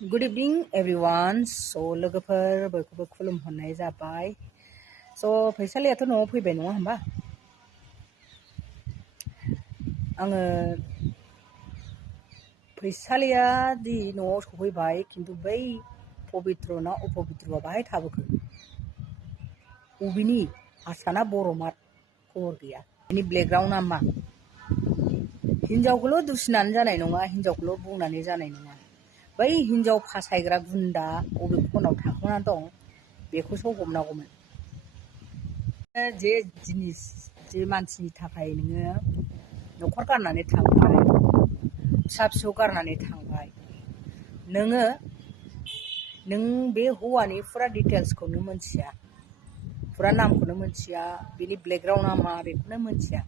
Good evening everyone. So लोगोफोर बयखौबो खुलुमहरनाय जाबाय. So फैसालियाथ' न'आव फैबाय नङा होमबा? आङो फैसालिया दि न'आव सफैबाय खिन्थु बै पबित्र ना अपबित्रआ बाहाय थाबोखो. बबेनि हारसाना बर'मा खबर गैया. बेनि ब्लेकग्राउन्डआ मा? हिनजावखौल' दुसिनानै जानाय नङा, हिनजावखौल' बुंनानै जानाय नङा. बै हिनजाव फासायग्रा गुन्दा बबे खनाव थाखोना दं बेखौसो हमनांगौमोन. जे जिनिस जे मानसिनि थाखाय नोङो न'खर गारनानै थांबाय, फिसा फिसौ गारनानै थांबाय, नों बे हौवानि फुरा डिटेल्सखौनो मोनथिया, फुरा नामखौनो मोनथिया, बेनि ब्लेकग्राउन्डआ मा बेखौनो मोनथिया.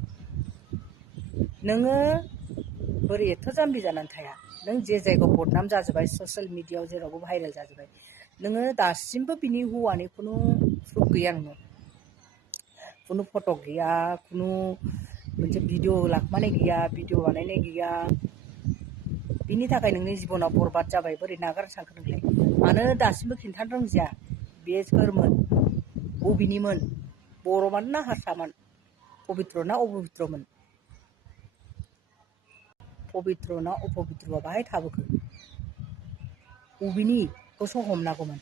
नोङो बोरै एथ' जाम्बि जानानै थाया? नों जे जायगायाव बदनाम जाजोब्बाय, ससियेल मिडियायाव जेरावबो भाइरेल जाजोब्बाय, नोङो दासिमबो बिनि हौवानि खुनु प्रुफ गैया, नोङो खुनु फट' गैया, खुनु मोनसे भिडिअ' लाखोमानाय गैया, भिडिअ' बानायनाय गैया. बिनि थाखाय नोंनि जिबना बरबाद जाबाय. बोरै नागारनो सानखो नोंलाय? मानो दासिमबो खिन्थानो रोंजिया बे सोरमोन, बबेनिमोन, बर'मोन ना हारसामोन, पबित्र ना अपबित्रमोन? पबित्र ना अपबित्रआ बाहाय थाबोखो? बबेनिखौसो हमनांगौमोन.